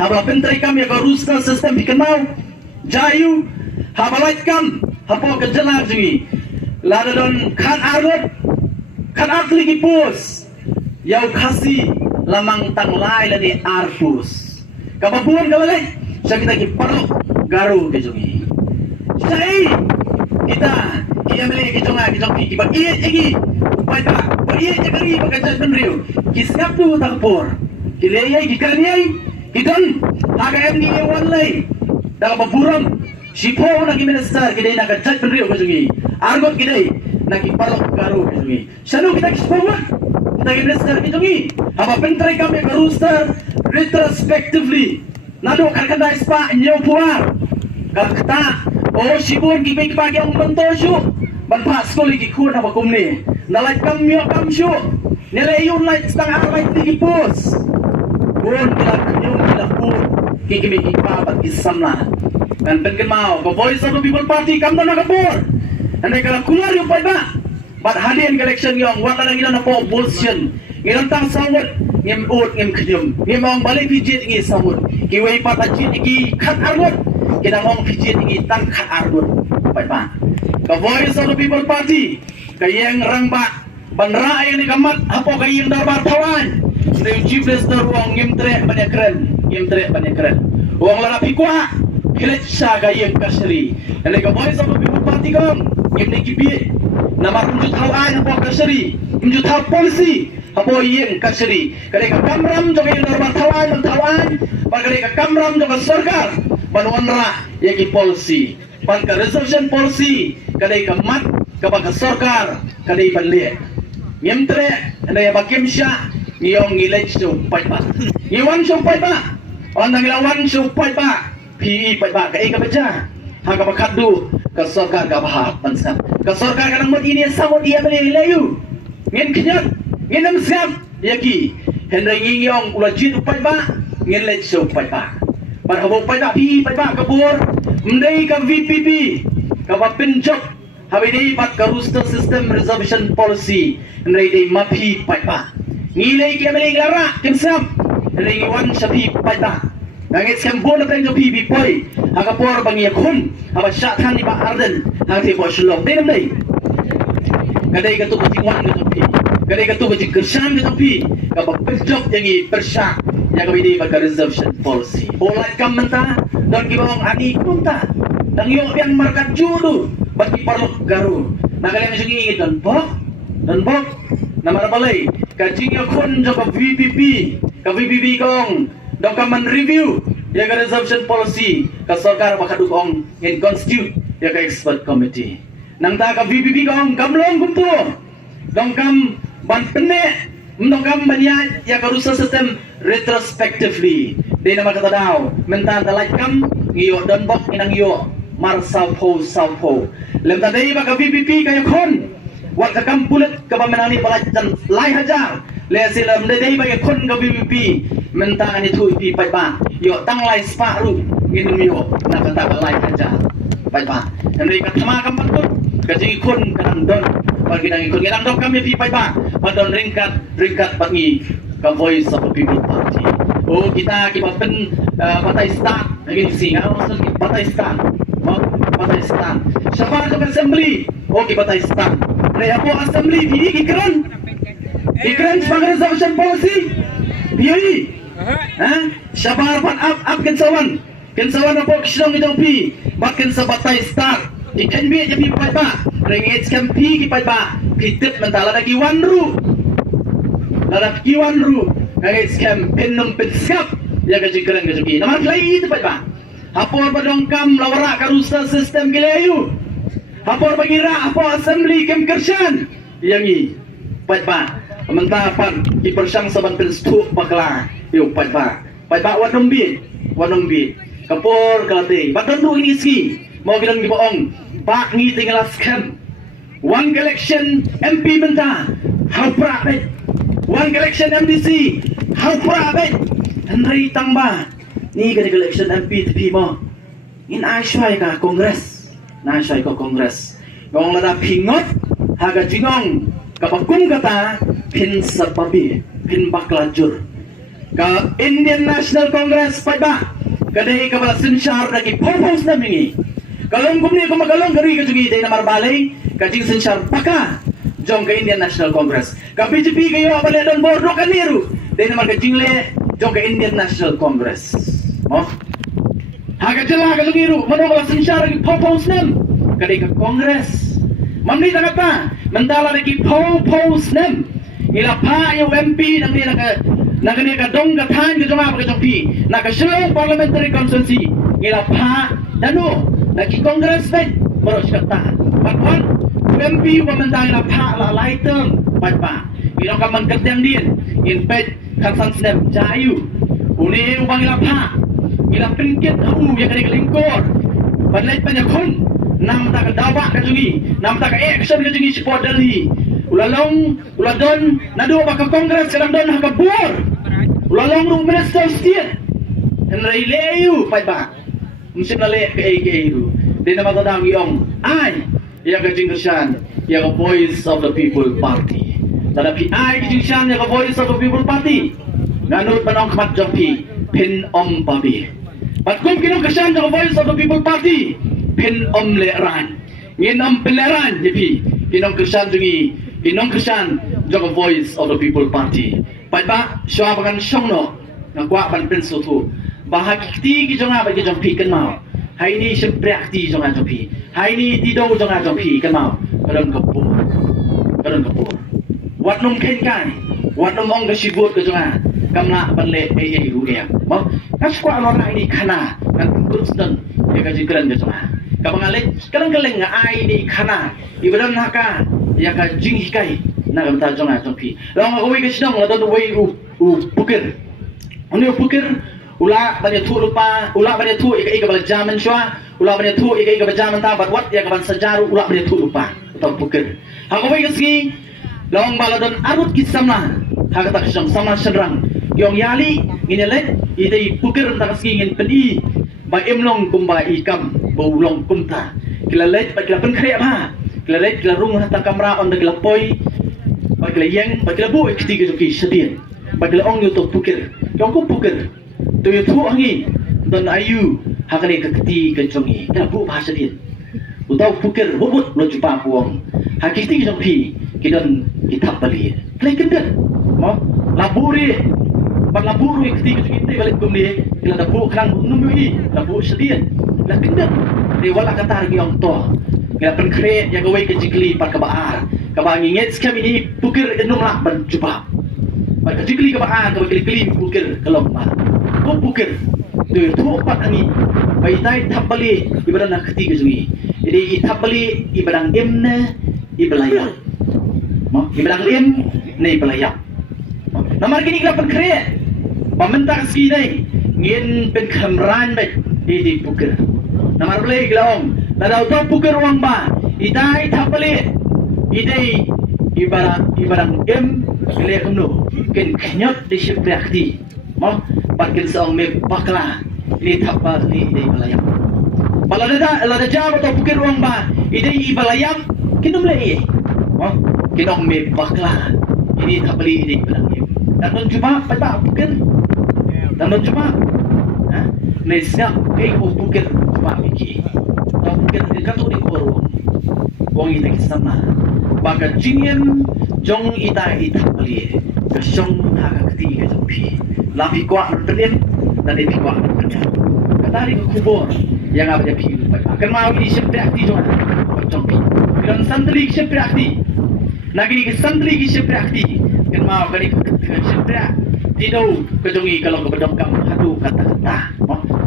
habla pentri kami ya rooster system dikenal jayu habalait kam hapo ke jelar jungi lada don kan art lagi pus yau kasi lamang tang lai lagi arpus kababuan kabalai sa kita ki parok garu ke jungi sai kita meli ke jongi ki ba igi pada iya jagari bekerja penriu kisap tu takpor kileyai kikarniai kidan haga MD wanlai dalam baburam sipo nagi minister kidai nak kerja penriu kejungi argot kidai nagi parok garu kejungi sanu kita kispomat kita minister kejungi apa pentrai kami ke rooster retrospectively nado karkanda ispa nyau puar kakta oh sibun kibai kipagi ang bantosyo banpa skoli kikun apa kumni nalai kamyo kamsyo nilai yun light setengah arwai tinggi pos pun kila pun kikimi kipapat kisamna dan pengen mau ke Voice of the People Party kam na nakapur andai kala kular yung paiba bat hadian election yung wala lang ilan na po opposition ngilang tang sawat ngim ut ngim knyum ngim ang balik pijit ngi sawat kiwai patajit ngi kat argot kinamong pijit ngi tang kat argot paiba ke Voice of the People Party kayang rangba banra yang dikamat apa kayang darbar tawan dari chief minister uang ngimtre banyak keren uang lana pikwa hilet sa kayang kasri dan ke Voice of the People Party kong ngimne kipi nama unjut hawan apa kasri unjut haw polisi apa yang kasri kare ka kamram jo kayang darbar tawan kare ka kamram jo ka sarkar banwanra yaki polisi pan ka reservation policy kare ka mat kapag sarkar kadai banle ngimtre andai bakim sya ngiyong ngilej supay pa iwan supay pa ondang ilawan supay pa PE pa ba kai ka baca haga bakadu ka sarkar ka bahat pansa ka sarkar ka nang ini samot iya bali layu ngin kinyat nginam siap yaki hendai ngiyong ulajit upay ba ngilej supay pa par habo pa PE pa ba kabur mdai ka VPP ka bapinjok Habis pat ka rooster system reservation policy nrai dei mapi paipa ngilei kia meli lara kimsam nrai wan sapi paita ngit sem bon na tengjo pi poi aga por bangi khun aba sha than ni ba arden hati bo shlok dei nam dei kadai ka tu ka tingwan ka pi kadai ka tu ka jiksan ka pi ka ba pejok yangi persha ya ka bidi ba ka reservation policy olai kamenta don ki bang ani kunta dang yo yang markat judu bagi parlok garu nagalang sigi don bok nama balai kajing yakun jo ka VPP kong dong ka man review ya ka reservation policy ka sarkar bakaduk ong in constitute ya ka expert committee nang ta ka VPP ka ong kamlong kumtu dong kam ban pene dong kam banya ya ka rusa system retrospectively de nama kata daw mentan talai kam ngiyo don bok inang yo mar saupo lem ta dei ba ka VPP ka yakon wat ka kam pulit ka pamenani palajan lai hajar le silam de dei ba yakon ka VPP mentang ani thui pi pai ba yo tang lai spa ru ngin yo na kata ka lai hajar pai ba henry ka thama kam patut ka ji kun kan don bagi nang ikut ngilang dok kami pi pai ba padon ringkat pangi ka voice of the people party oh kita pen partai stan lagi singa maksud partai stan partai stan siapa ke assembly oh ki partai stan re apo assembly di ikran sebagai resolution policy bioi siapa pan up kensawan apo kisong idong pi bakin sa partai stan ikan bi je pi pai ba rengit skam pi ki pai ba kitip mentala lagi wanru dalam kiwanru rengit skam penum penskap ya ka jingkran ka jugi namar lai itu pai ba hapor badongkam lawara karusa sistem gilayu hapor bagira apo assembly kem kershan yangi pai ba mentapan ki persang saban penstu bakla yo pai ba wanum bi kapor kalate badon ru ini ski mau gilang di boong pak ngi tinggal scam one collection MP benta how private one collection MDC how private Henry tangba ni gani collection MP tepi mo in asyai ka kongres na asyai ka kongres gong lada pingot haga jingong kapakum kata pin sapabi pin baklajur ka Indian National Congress paiba kadai ka bala sinsyar lagi purpose na mingi kalong kumni ko magalong gari ka jugi day na marbalay kajing sinsyar paka jong ka Indian National Congress ka BJP kayo abali don bordo kaniru day na kajing le jong ka Indian National Congress mo haga jala ka jugiru mano bala sinsyar lagi purpose nam kadai ka Congress mamni na pa mandala lagi purpose nam ila pa yung MP nang nila ka nagani ka dong ka than ka jama ka jongpi nakasyo parliamentary constituency ila pa dano naki congress bet baru kata patwan MP pemantang ila pa la laitem patpa ilo ka mangkatang din in pet kansan snem jayu uni ubang ila pa ila pingkit ya kani lingkor panlait panyakon nam ta ka dawa ka jungi nam ta ka action ka jungi support dali uladon nado ba ka congress kadang don ha ka bor ulalong ru minister state henry leyu pai ba musim na le ke ru de na matadang yong ai ya ka jingksan ya ka voice of the people party tadapi ai jingksan ya ka voice of the people party nganut manong kmat jompi pin om pabi patkum kinong kasan ya ka voice of the people party pin om leran ngin om peleran jepi kinong kasan jungi kinong kasan ya ka voice of the people party pai ba swa bagan songno ngakwa ban penso tu bahagi ki jonga ba ki jompi kan mau hai ni seprakti jonga jompi hai ni tido jonga jompi kan mau kadang kapur wat num ken kai wat num ong ka sibut ka jonga kamla ban le ru ya mo kas kwa lo rai ni khana kan kurus dan ya ka jingkran ka jonga ka bangale kaleng ai ni khana ibadan haka ya ka jing hikai na gamta jonga jompi long ko wi ka sidong la do wi u pukir oni pukir ula banyak tu lupa ula banyak tu ika bala zaman shwa ula banyak tu ika jaman ta bat wat ya kaban sejaru ula banyak tu lupa atau pukir hako wi kaski long baladon arut kisamna haka tak sidong sama senrang yong yali nginelet idei pukir tak kaski ngin pedi ba emlong kumba ikam bolong kumta kilalet pa kilapen kre ba kilalet kilarung hata kamera on de kilapoi bagla yang bagla bu ikti ke sedien bagla ong yo to pukir yong ko pukir to yo tu angi don ayu hakane ke keti ke jongi da bu bahasa dia utau pukir bubut lo jupa puang hakiti ke jongpi kidon kitap bali klai kendet mo laburi pat laburu ikti ke jongi te balik kumni kila da bu klang numui labu sedien la kendet de wala katar gi ong to kila pen kre ya gawai ke jikli pat ka baar ka banginget skam ini pukir enum la ban jupa pat ka jikli ka baar ka kili pukir kelom ma ko pukir tu pat ani bai tai thapali ibadan nak ketiga jungi jadi thapali ibadang imne ibalaya mo ibadang im ne ibalaya namar gini kelapan kre pamentak ski dai ngin pen khamran bai di pukir namar blai glaom ladau to pukir wang ba idai thapali idai ibadang im le kumno ken knyot di shiprakti mo pakin seong me bakla ini thapa ini balayam balada jawab atau pukir ruang ba ini balayam kinum le mo kinong me bakla ini thapali ini balayam dan cuma pada pukir dan cuma ne siap ke pukir cuma iki atau pukir dekat di korong wong ini sama baka jingin jong ita thapali kesong haga ketiga jampi lapi kuat bertelim dan dia kuat bertelim katari kubur yang apa dia pilih akan mau ini siapa akti jangan berjumpi dan santri siapa akti nak ini santri siapa akti kan mau kali siapa tidak kejongi kalau keberdomkam hatu kata-kata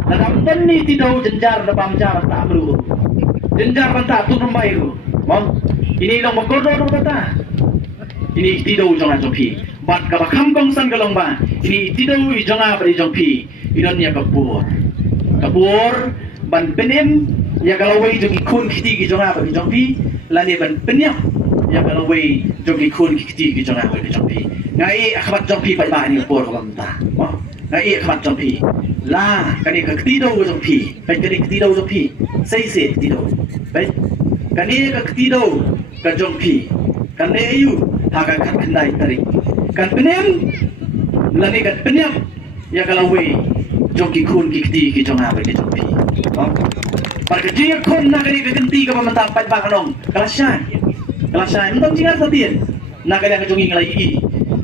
dalam tani tidak jenjar dalam jar tak melulu jenjar tak turun bayu ini long berkodok kata ini tidak jangan jumpi bat kabakam kongsan galong ba ini tidak jangan beri jumpi idonnya kabur ban penem ya kalau wei jogi kun kiti ki jangan beri jumpi lani ban penyam ya kalau wei jogi kun kiti ki jangan beri jumpi ngai akhbat jumpi pai ba ni kabur kabam ta ngai akhbat jumpi la kani ka tidak jumpi pai kani tidak jumpi sai tidak pai kani ka tidak ka jumpi kani ayu haga kendai tarik kan penem lagi kan penem ya kalau we joki kun kikti ki jonga ba ki jompi parka jia kun nagari ka kenti ka pamantang pat ba kanong kalasyan mentang jia satien nagari ka jongi ngalai i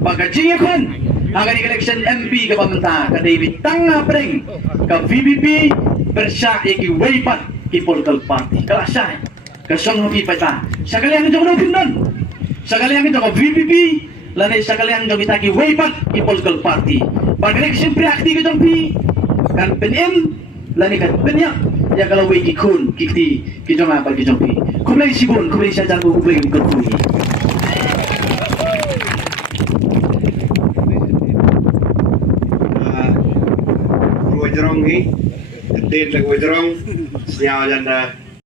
parka jia kun nagari election MP ka pamantang ka David tanga preng ka VVP bersya ki weipat ki political party kalasyan ka song pi pat ba sakali ang jong pindon sakali ang jong VVP lani sekalian jom kita ki weipat ki political party pagnek siyempre akti ka jompi kan penem lani kan penyak ya kalau wei ki kun kikti ki jom apa ki jompi kumlai sibun kumlai saja ku kumlai berkui Wajrong ni, tin lag wajrong, siya janda